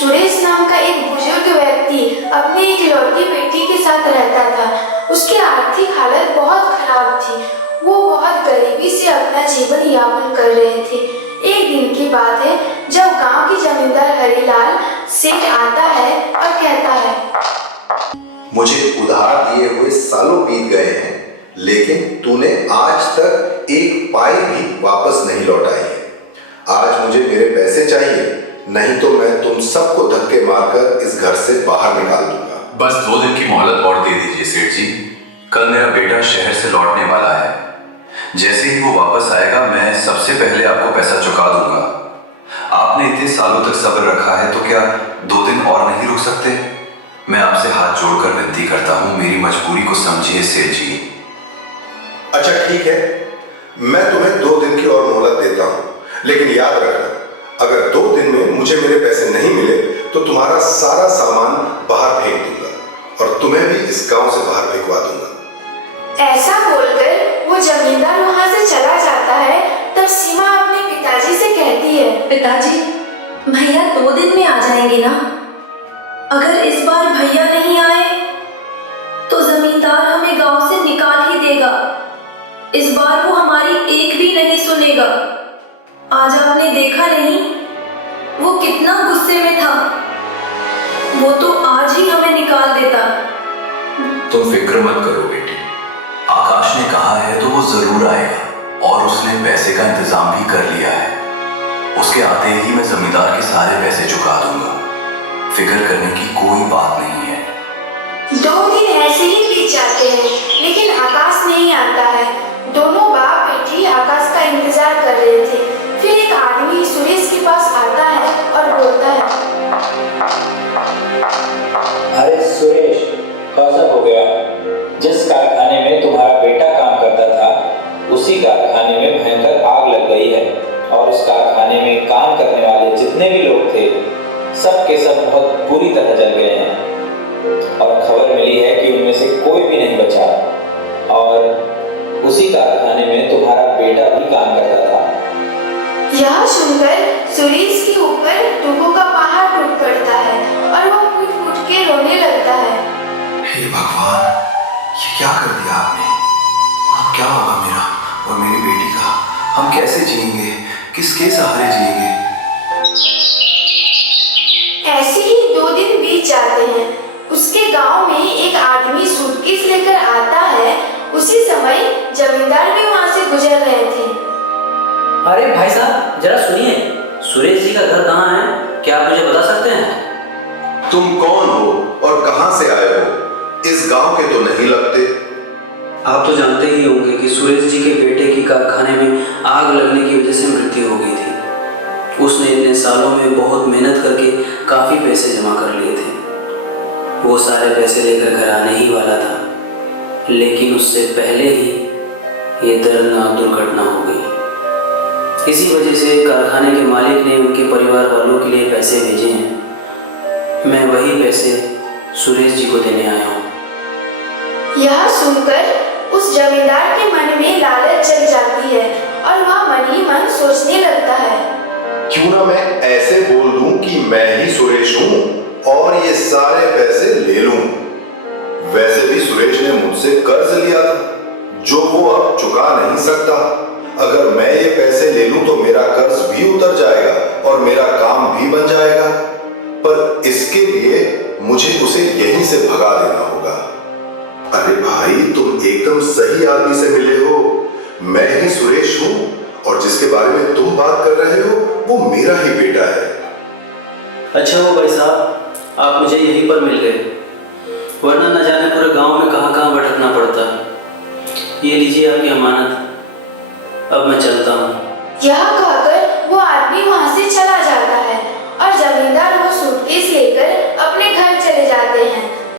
सुरेश नाम का एक बुजुर्ग व्यक्ति अपनी एक लौती बेटी के साथ रहता था। उसकी आर्थिक हालत बहुत खराब थी। वो बहुत गरीबी से अपना जीवन यापन कर रहे थे। एक दिन की बात है जब गांव की जमींदार हरिलाल सेठ आता है और कहता है, मुझे उधार दिए हुए सालों बीत गए हैं, लेकिन तूने आज तक एक पाई भी वापस नहीं लौटाई है। आज मुझे मेरे पैसे चाहिए, नहीं तो मैं तुम सबको धक्के मारकर इस घर से बाहर निकाल दूंगा। बस 2 दिन की मोहलत और दे दीजिए सेठ जी। कल मेरा बेटा शहर से लौटने वाला है। जैसे ही वो वापस आएगा मैं सबसे पहले आपको पैसा चुका दूंगा। आपने इतने सालों तक सब्र रखा है तो क्या 2 दिन और नहीं रुक सकते? मैं आपसे हाथ जोड़कर विनती करता हूँ, मेरी मजबूरी को समझिए सेठ जी। अच्छा ठीक है, मैं तुम्हें 2 दिन की और मोहलत देता हूँ, लेकिन याद रखना, अगर 2 दिन में मुझे मेरे पैसे नहीं मिले तो तुम्हारा सारा सामान बाहर फेंक दूंगा और तुम्हें भी इस गांव से बाहर फेंकवा दूंगा। ऐसा बोलकर वो जमींदार वहां से चला जाता है। तब सीमा अपने पिताजी से कहती है, पिताजी, भैया 2 दिन में आ जाएंगे ना? अगर इस बार भैया नहीं आए तो जमींदार हमें गांव से निकाल ही देगा। इस बार वो हमारी एक भी नहीं सुनेगा। आज आपने देखा नहीं वो कितना गुस्से में था। वो तो आज ही हमें निकाल देता। तुम फिक्र मत करो बेटी, आकाश ने कहा है तो वो जरूर आएगा और उसने पैसे का इंतजाम भी कर लिया है। उसके आते ही मैं जमींदार के सारे पैसे चुका दूंगा। फिक्र करने की कोई बात नहीं है। 2 दिन ऐसे ही बीत जाते हैं, लेकिन आकाश नहीं आता है। दोनों बाप बेटी आकाश का इंतजार कर रहे थे। फिर एक आदमी सुरेश के पास आता है और बोलता है, अरे सुरेश, गजब हो गया। जिस कारखाने में तुम्हारा बेटा काम करता था उसी कारखाने में भयंकर आग लग गई है और उस कारखाने में काम करने वाले जितने भी लोग थे सब के सब बहुत बुरी तरह जल गए हैं और खबर मिली है कि उनमें से कोई भी नहीं बचा। और उसी कारखाने में तुम्हारा बेटा भी काम करता था। यह सुनकर सुरेश के ऊपर दुखों का पहाड़ टूट पड़ता है और वो फूट फूट के रोने लगता है। हे भगवान, ये क्या कर दिया आपने? अब क्या होगा मेरा और मेरी बेटी का? हम कैसे जिएंगे? किसके सहारे जिएंगे? ऐसे ही 2 दिन बीत जाते हैं। उसके गांव में एक आदमी सूटकेस लेकर आता है। उसी समय जमींदार भी वहां से गुजर रहे थे। अरे भाई साहब, जरा सुनिए, सुरेश जी का घर कहाँ है? क्या आप मुझे बता सकते हैं? तुम कौन हो और कहां से आए हो? इस गांव के तो नहीं लगते। आप तो जानते ही होंगे कि सुरेश जी के बेटे की कारखाने में आग लगने की वजह से मृत्यु हो गई थी। उसने इतने सालों में बहुत मेहनत करके काफ़ी पैसे जमा कर लिए थे। वो सारे पैसे लेकर घर आने ही वाला था, लेकिन उससे पहले ही ये दर्दनाक दुर्घटना हो गई। इसी वजह से कारखाने के मालिक ने उनके परिवार वालों के लिए पैसे भेजे हैं। मैं वही पैसे सुरेश जी को देने आया हूँ। यह सुनकर उस जमींदार के मन में लालच जग जाती है और वह मन ही मन सोचने लगता है, क्यों ना मैं ऐसे बोल दूं कि मैं ही सुरेश हूं और ये सारे पैसे ले लूं। वैसे भी सुरेश ने मुझसे कर्ज लिया था जो वो अब चुका नहीं सकता। अगर मैं ये पैसे ले लूं तो मेरा कर्ज भी उतर जाएगा और मेरा काम भी बन जाएगा। पर इसके लिए मुझे उसे यहीं से भगा देना होगा। अरे भाई, तुम एकदम सही आदमी से मिले हो। मैं ही सुरेश हूं और जिसके बारे में तुम बात कर रहे हो वो मेरा ही बेटा है। अच्छा हो भाई साहब, आप मुझे यहीं पर मिल गए, वरना न जाने पूरे गांव में कहाँ कहाँ भटकना पड़ता। ये लीजिए आपकी अमानत। अब मैं चलता हूँ। यह